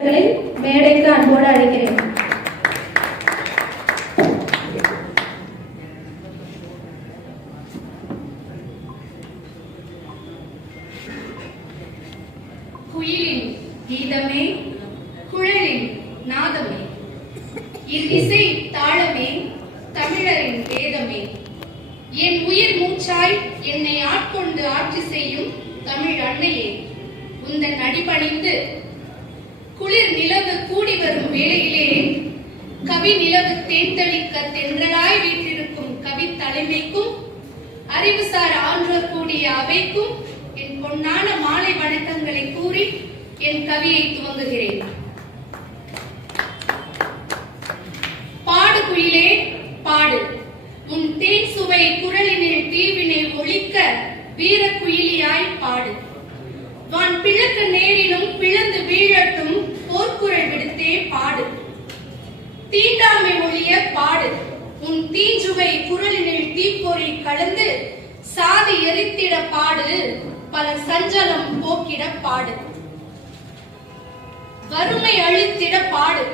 அவர்களை மேடைக்கு அன்போடு அழைக்கிறேன். குயிலின் கீதமே குழலின் நாதமே. இசை தாளமே தமிழரின் வேதமே என் உயிர் மூச்சாய் என்னை ஆட்கொண்டு ஆட்சி செய்யும் தமிழ் அன்னையே. உந்தன் அடிபணிந்து குளிர் நிலவு கூடி வரும் வேளையிலே கவி நிலவு தேர்ந்தளிக்க தென்றலாய் வீற்றிருக்கும் கவி தலைமைக்கும் அறிவுசார் ஆன்றோர் கூடிய அவைக்கும் என் பொன்னான மாலை வணக்கங்களை கூறி என் கவியை துவங்குகிறேன். பாடு குயிலே பாடு. உன் தேன் சுவை குரலினில் தீவினை ஒழிக்க வீர குயிலியாய் பாடு. வான் பிளக்க நேரிலும் பிளந்து வீழட்டும் திருக்குறள் விடுத்தே பாடு. தீண்டாமை ஒழிய பாடு. உன் தீஞ்சுவை குரலினில் தீப்பொறி கலந்து சாதி எரித்திட பாடு. பல சஞ்சலம் போக்கிட பாடு. வறுமை அழித்திட பாடு.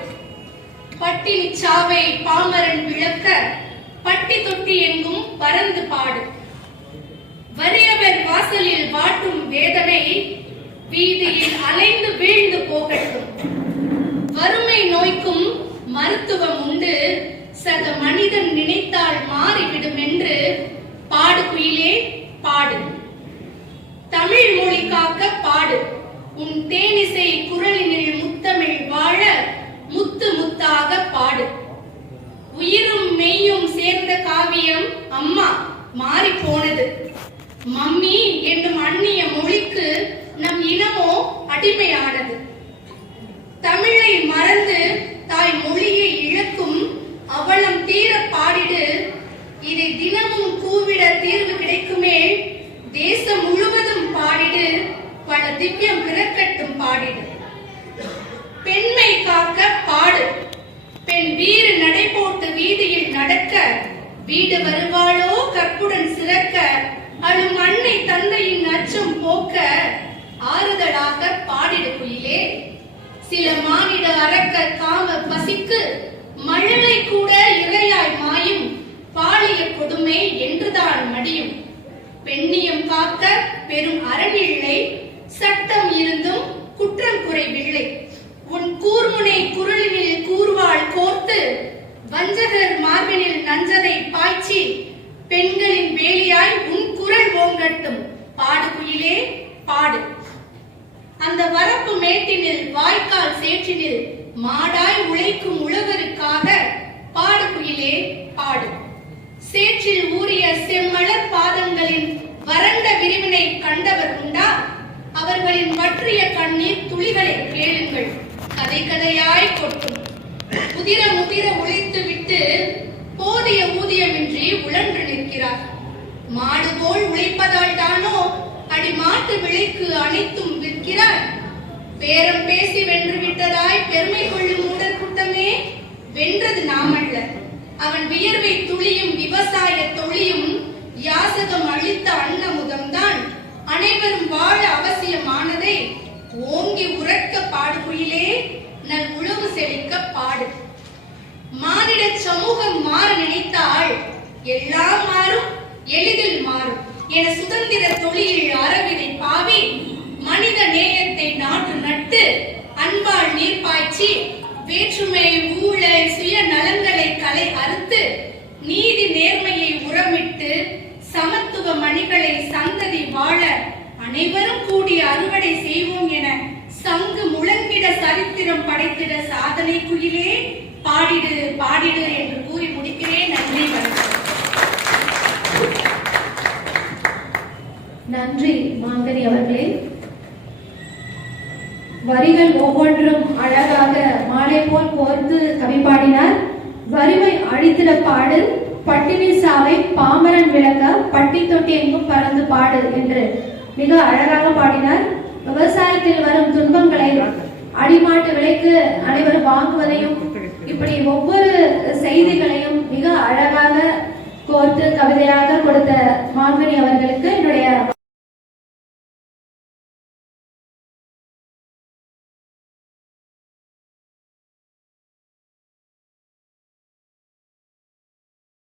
பட்டினி சாவை பாமரன் விளக்க பட்டி தொட்டி எங்கும் பறந்து பாடு. வறியவர் வாசலில் வாட்டும் மருத்துவம் உண்டு. சக மனிதன் நினைத்தால் மாறிவிடும் என்று பாடு. குயிலே பாடு தமிழ் மொழி காக்க பாடு. உன் தேனிசை குரலினில் முத்தமிழ் வாழ முத்து முத்தாக பாடு. உயிரும் மெய்யும் சேர்ந்த காவியம் அம்மா மாறி போனது மம்மி என்னும் அந்நிய மொழிக்கு நம் இனமோ அடிமையானது. தமிழை மறந்து தாய் மொழியை தினமும் கூவிட தீர்வு கிடைக்குமே. தேசம் முழுவதும் பாடிடு பல திவ்யம் பிறக்கட்டும் பாடிடு. பெண்மை காக்க பாடு. பெண் வீறு நடை போட்டு வீதியில் நடக்க வீடு வருவாளோ கற்புடன் சிறக்க அழும் அன்னை தந்தையின் அச்சம் போக்க ஆறுதலாக பாடிடு குயிலே. சில மானிட அரக்க காம பசிக்கு அறனில்லை சட்டம் இருந்தும் குற்றம் குறைவில்லை. உன் கூர்முனை குரலினில் கூர்வாள் கோர்த்து வஞ்சகர் மார்பினில் நஞ்சதை பாய்ச்சி பெண்களின் வேலியாய் உன் குரல் ஓங்கட்டும். பாடு குயிலே பாடு. அந்த வரப்பு மேட்டினில் வாய்க்கால் சேற்றினில் மாடாய் உழைக்கும் உழவருக்காக பாடு குயிலே பாடு. சேற்றில் ஊறிய செம்மலர் பாதங்களின் துளிகளை கேளுங்கள். கதை கதையாய் கொட்டும். முதிர முதிர உழைத்து விட்டு போதிய ஊதியமின்றி உழன்று நிற்கிறார். மாடு போல் உழைப்பதால் தானோ அடி மாட்டு விலைக்கு அனைத்தும் விற்கிறார். பேரம் பேசி வென்று விட்டதாய் பாடுகுயிலே நன் உழவு செழிக்க பாடு. மானிட சமூகம் மாற நினைத்தால் எல்லாம் மாறும் எளிதில் மாறும். என சுதந்திர தொழிலில் அறவினை பாவி மனித நேயத்தை நாட்டு நட்டு அன்பால் நீர் பாய்ச்சி வேற்றுமை ஊழல் சுய நலன்களை கலை அறுத்து நீதி நேர்மையை உரமிட்டு சமத்துவ மணிகளை சந்ததி வாழ அனைவரும் கூடி அறுவடை செய்வோம் என சங்கு முழங்கிட சரித்திரம் படைத்திட சாதனை குயிலே பாடிடு பாடிடு என்று கூறி முடிக்கிறேன். நன்றி நன்றி மாங்கனி அவர்களே. வரிகள் ஒவ்வொன்றும் அழகாக மாலை போல் கோர்த்து கவி பாடினார். வறுமை அழித்திட பாடு பட்டினி சாவை பாமரன் விளக்க பட்டி தொட்டி எங்கும் பறந்து பாடு என்று மிக அழகாக பாடினார். விவசாயத்தில் வரும் துன்பங்களை அடிமாட்டு விலைக்கு அனைவரும் வாங்குவதையும் இப்படி ஒவ்வொரு செய்திகளையும் மிக அழகாக கோர்த்து கவிதையாக கொடுத்த மாங்கனி அவர்களுக்கு